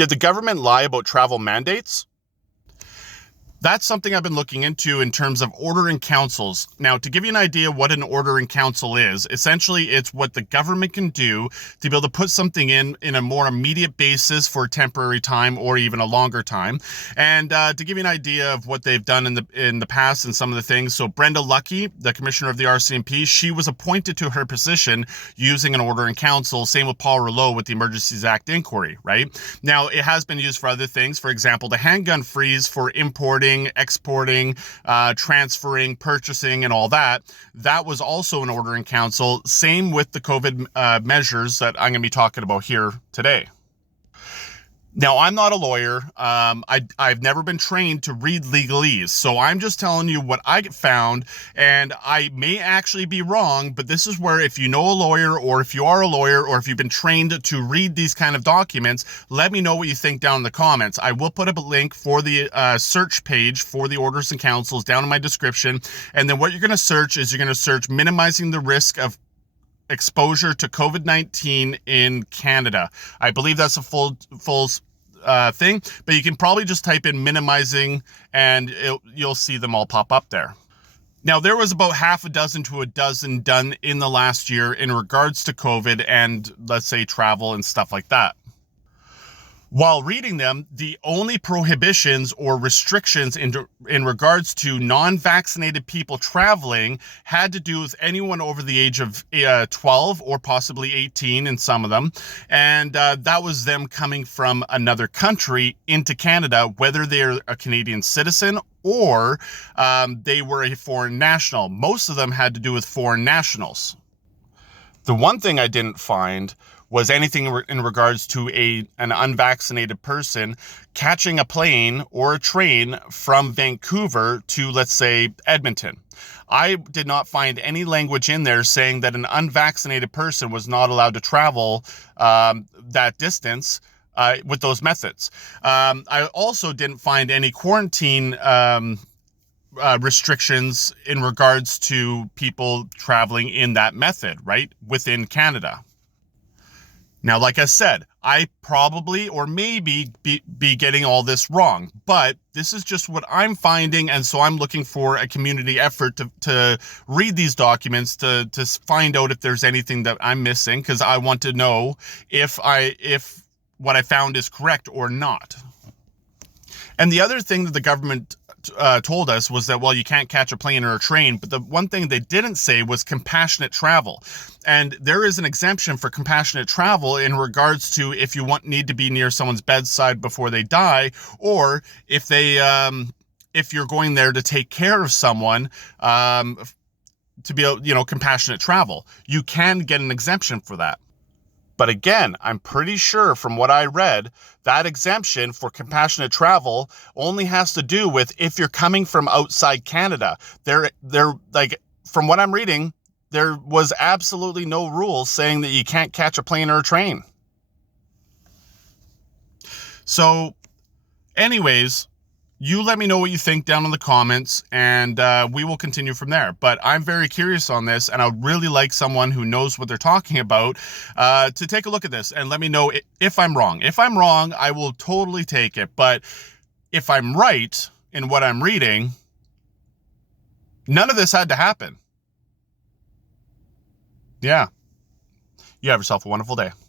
Did the government lie about travel mandates? That's something I've been looking into in terms of ordering councils. Now, to give you an idea what an ordering council is, essentially it's what the government can do to be able to put something in a more immediate basis for a temporary time or even a longer time. And to give you an idea of what they've done in the past and some of the things, so Brenda Lucki, the commissioner of the RCMP, she was appointed to her position using an ordering council. Same with Paul Rouleau with the Emergencies Act inquiry, right? Now, it has been used for other things. For example, the handgun freeze for importing, exporting, transferring, purchasing, and all that. That was also an ordering council. Same with the COVID measures that I'm going to be talking about here today. Now, I'm not a lawyer. I've never been trained to read legalese, so I'm just telling you what I found, and I may actually be wrong, but this is where if you know a lawyer, or if you are a lawyer, or if you've been trained to read these kind of documents, let me know what you think down in the comments. I will put up a link for the search page for the orders and councils down in my description, and then what you're going to search is you're going to search minimizing the risk of exposure to COVID-19 in Canada. I believe that's a full thing, but you can probably just type in minimizing and you'll see them all pop up there. Now, there was about half a dozen to a dozen done in the last year in regards to COVID and, let's say, travel and stuff like that. While reading them, the only prohibitions or restrictions in regards to non-vaccinated people traveling had to do with anyone over the age of 12 or possibly 18 in some of them. And that was them coming from another country into Canada, whether they're a Canadian citizen or they were a foreign national. Most of them had to do with foreign nationals. The one thing I didn't find was anything in regards to an unvaccinated person catching a plane or a train from Vancouver to, let's say, Edmonton. I did not find any language in there saying that an unvaccinated person was not allowed to travel that distance with those methods. I also didn't find any quarantine restrictions in regards to people traveling in that method, right, within Canada. Now, like I said, I probably or maybe be getting all this wrong, but this is just what I'm finding, and so I'm looking for a community effort to read these documents to find out if there's anything that I'm missing, because I want to know if what I found is correct or not. And the other thing that the government told us was that, well, you can't catch a plane or a train, but the one thing they didn't say was compassionate travel. And there is an exemption for compassionate travel in regards to if you need to be near someone's bedside before they die, or if you're going there to take care of someone, to be, compassionate travel. You can get an exemption for that. But again, I'm pretty sure from what I read, that exemption for compassionate travel only has to do with if you're coming from outside Canada. They're like, from what I'm reading, there was absolutely no rule saying that you can't catch a plane or a train. So anyways, you let me know what you think down in the comments, and we will continue from there. But I'm very curious on this, and I would really like someone who knows what they're talking about to take a look at this and let me know if I'm wrong. If I'm wrong, I will totally take it. But if I'm right in what I'm reading, none of this had to happen. Yeah. You have yourself a wonderful day.